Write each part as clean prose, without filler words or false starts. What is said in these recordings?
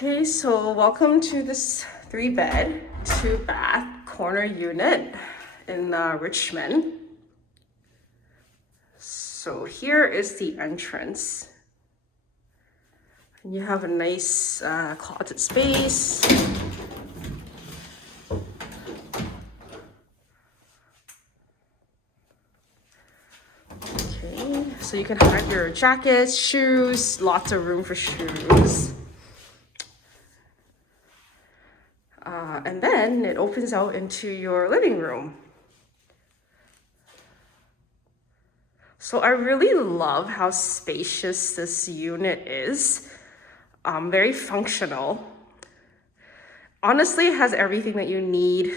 Okay, so welcome to this 3-bed, 2-bath corner unit in Richmond. So here is the entrance. And you have a nice closet space. Okay, so you can have your jackets, shoes, lots of room for shoes. And then it opens out into your living room. So I really love how spacious this unit is. Very functional. Honestly, it has everything that you need.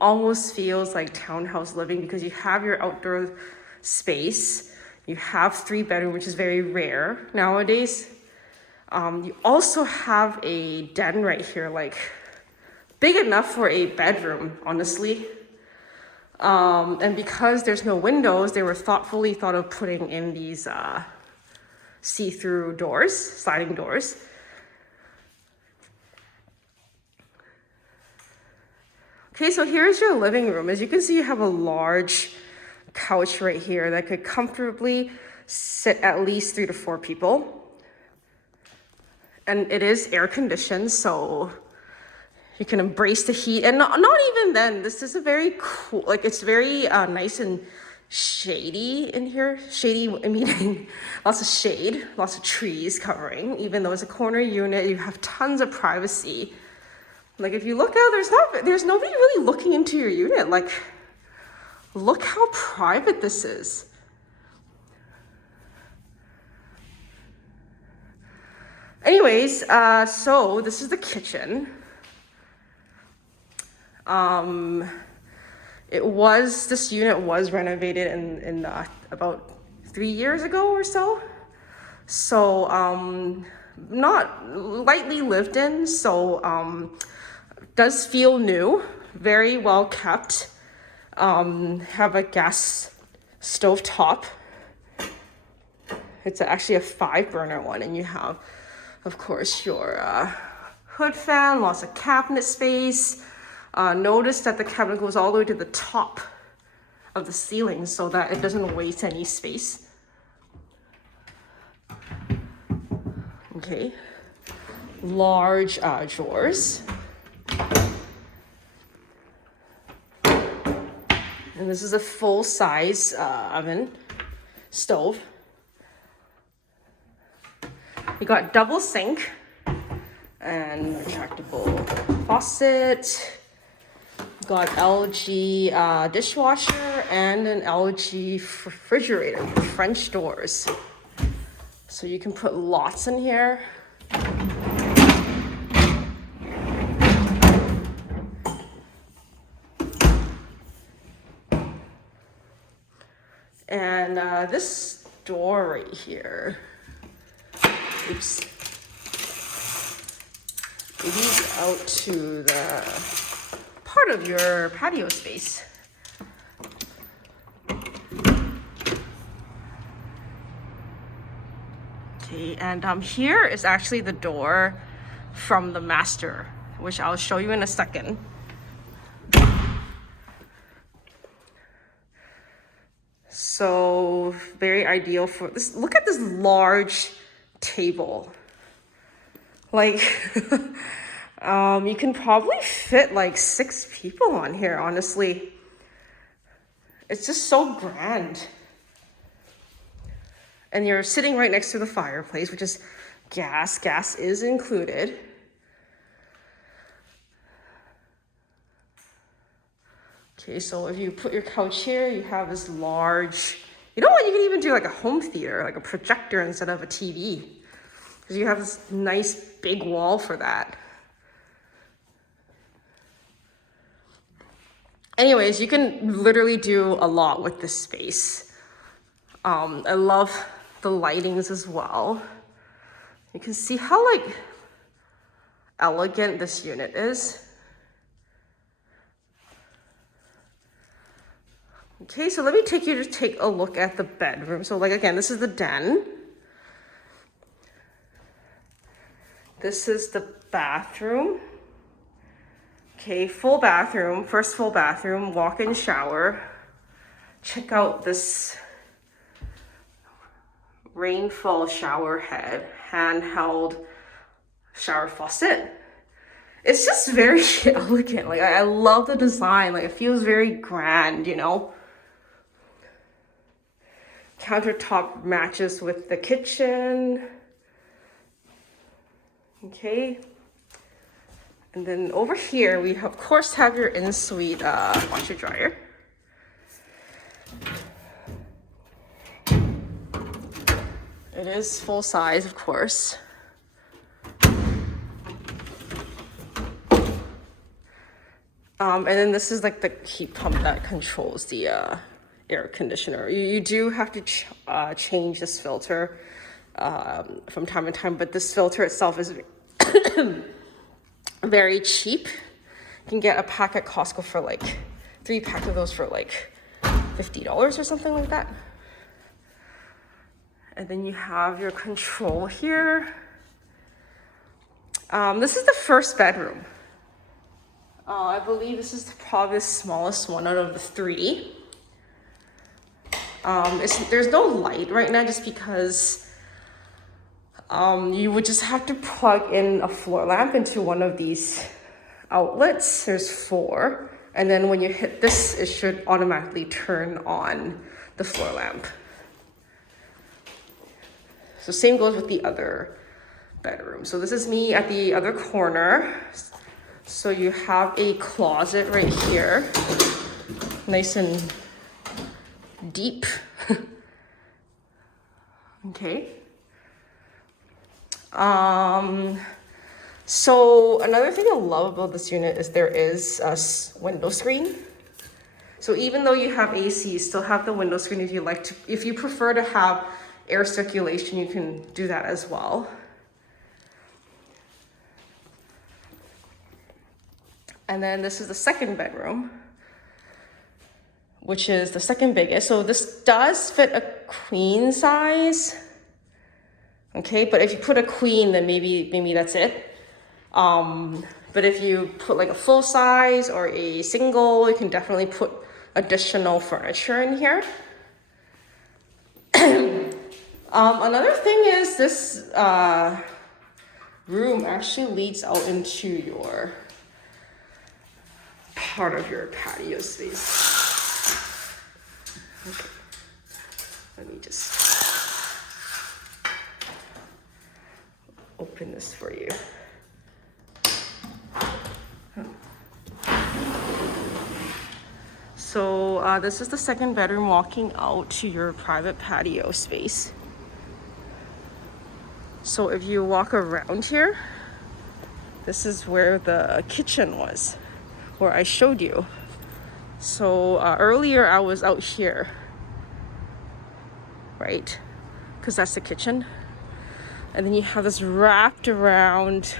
Almost feels like townhouse living because you have your outdoor space. You have 3-bedroom, which is very rare nowadays. You also have a den right here, like big enough for a bedroom, honestly. And because there's no windows, they were thoughtfully thought of putting in these see-through doors, sliding doors. Okay, so here's your living room. As you can see, you have a large couch right here that could comfortably sit at least 3 to 4 people. And it is air conditioned, so you can embrace the heat. And not even then, this is a very cool, like it's very nice and shady in here. Shady, meaning lots of shade, lots of trees covering. Even though it's a corner unit, you have tons of privacy. Like if you look out, there's nobody really looking into your unit. Like, look how private this is. Anyways, so this is the kitchen. This unit was renovated in about 3 years ago or so. So, not lightly lived in, so, does feel new, very well kept. Have a gas stove top. It's actually a 5-burner one, and you have, of course, your hood fan, lots of cabinet space. Notice that the cabinet goes all the way to the top of the ceiling so that it doesn't waste any space. Okay, large drawers. And this is a full-size oven, stove. You got double sink and retractable faucet. Got LG dishwasher and an LG refrigerator with French doors. So you can put lots in here. And this door right here, oops, it leads out to the part of your patio space. Okay, and here is actually the door from the master, which I'll show you in a second. So very ideal for this. Look at this large table. Like, you can probably fit like 6 people on here, honestly. It's just so grand. And you're sitting right next to the fireplace, which is gas. Gas is included. Okay, so if you put your couch here, you have this large, you know what, you can even do like a home theater, like a projector instead of a TV. Because you have this nice big wall for that. Anyways, you can literally do a lot with this space. I love the lightings as well. You can see how like elegant this unit is. Okay, so let me take you to take a look at the bedroom. So like again, this is the den. This is the bathroom. Okay, full bathroom, first full bathroom, walk-in shower. Check out this rainfall shower head, handheld shower faucet. It's just very elegant. Like I love the design. Like it feels very grand, you know. Countertop matches with the kitchen. Okay. And then over here, we of course have your in-suite washer dryer. It is full size, of course. And then this is like the heat pump that controls the air conditioner. You do have to change this filter from time to time, but this filter itself is very cheap. You can get a pack at Costco for like 3 packs of those for like $50 or something like that. And then you have your control here. This is the first bedroom. I believe this is probably the smallest one out of the 3. There's no light right now just because you would just have to plug in a floor lamp into one of these outlets. There's 4. And then when you hit this, it should automatically turn on the floor lamp. So same goes with the other bedroom. So this is me at the other corner. So you have a closet right here, nice and deep. Okay. So another thing I love about this unit is there is a window screen. So even though you have AC, you still have the window screen if you like to. If you prefer to have air circulation, you can do that as well. And then this is the second bedroom, which is the second biggest. So this does fit a queen size. Okay, but if you put a queen, then maybe that's it. But if you put like a full size or a single, you can definitely put additional furniture in here. Another thing is this room actually leads out into your part of your patio space. Okay. Let me just open this for you. So this is the second bedroom walking out to your private patio space. So if you walk around here, this is where the kitchen was, where I showed you. So earlier I was out here, right? Because that's the kitchen. And then you have this wrapped around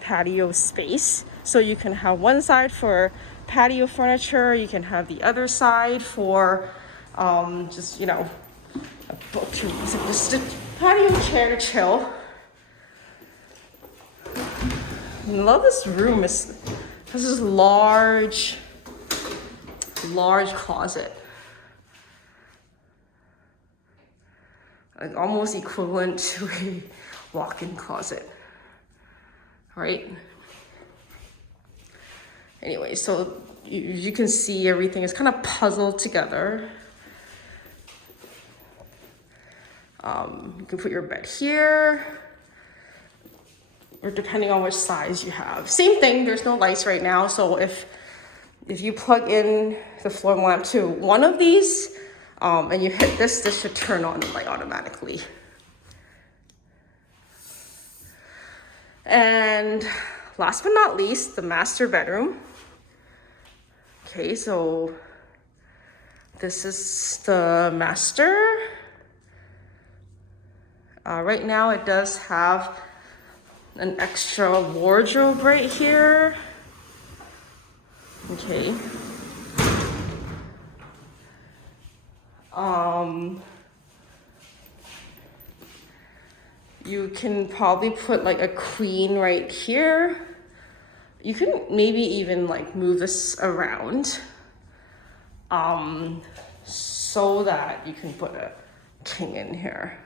patio space. So you can have one side for patio furniture, you can have the other side for just, you know, a book to read, just a patio chair to chill. I love this room. This is large closet. Like almost equivalent to a walk-in closet, right? Anyway, so you can see everything is kind of puzzled together. You can put your bed here, or depending on which size you have. Same thing, there's no lights right now, so if you plug in the floor lamp to one of these, and you hit this should turn on the light automatically. And last but not least, the master bedroom. Okay, so this is the master. Right now it does have an extra wardrobe right here. Okay. You can probably put like a queen right here. You can maybe even like move this around so that you can put a king in here.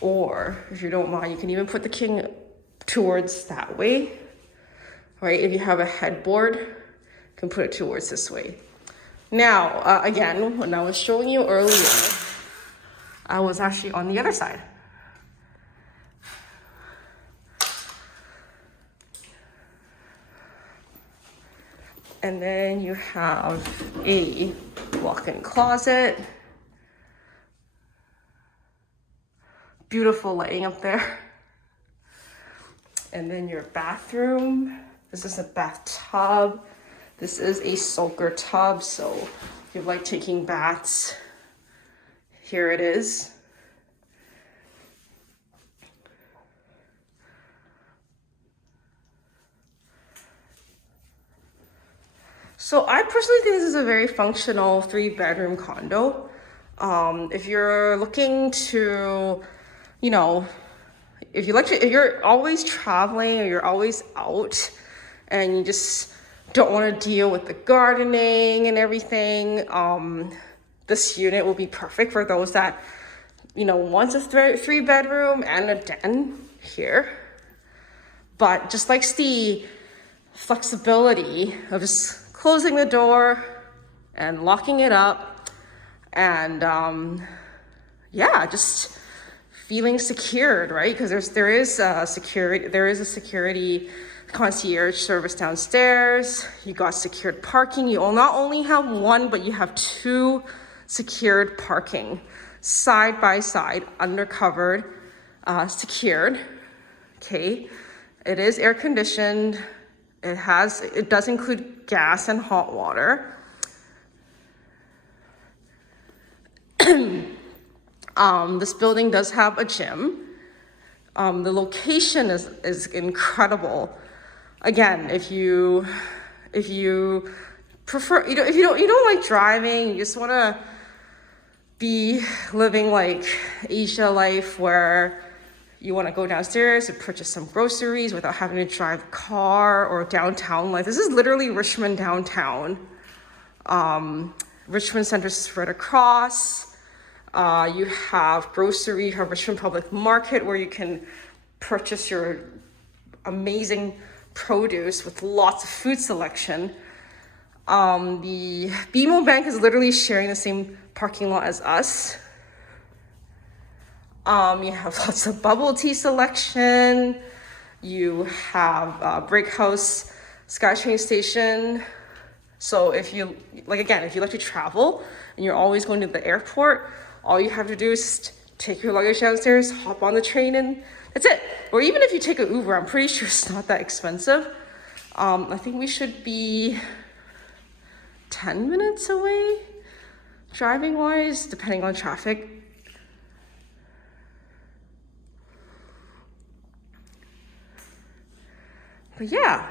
Or if you don't mind, you can even put the king towards that way, right? If you have a headboard, you can put it towards this way. Now, again, when I was showing you earlier, I was actually on the other side. And then you have a walk-in closet. Beautiful lighting up there. And then your bathroom. This is a bathtub. This is a soaker tub, so if you like taking baths, here it is. So I personally think this is a very functional 3-bedroom condo. If you're looking to, you know, if you're always traveling or you're always out and you just don't want to deal with the gardening and everything, this unit will be perfect for those that, you know, wants a 3-bedroom and a den here, but just likes the flexibility of just closing the door and locking it up, and yeah, just feeling secured, right? Because there is a security concierge service downstairs. You got secured parking. You will not only have one, but you have 2 secured parking side by side, undercovered, secured. Okay, it is air conditioned. It does include gas and hot water. This building does have a gym. The location is incredible. Again, if you prefer, if you don't like driving, you just want to be living like Asia life where you want to go downstairs and purchase some groceries without having to drive a car, or downtown life. This is literally Richmond downtown. Richmond Centre is right across. You have grocery, you have Richmond Public Market where you can purchase your amazing produce with lots of food selection. The BMO Bank is literally sharing the same parking lot as us. You have lots of bubble tea selection. You have Brighouse Skytrain Stn. So if you like to travel and you're always going to the airport, all you have to do is just take your luggage downstairs, hop on the train, and that's it. Or even if you take an Uber, I'm pretty sure it's not that expensive. I think we should be 10 minutes away, driving wise, depending on traffic. But yeah,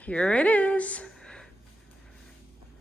here it is.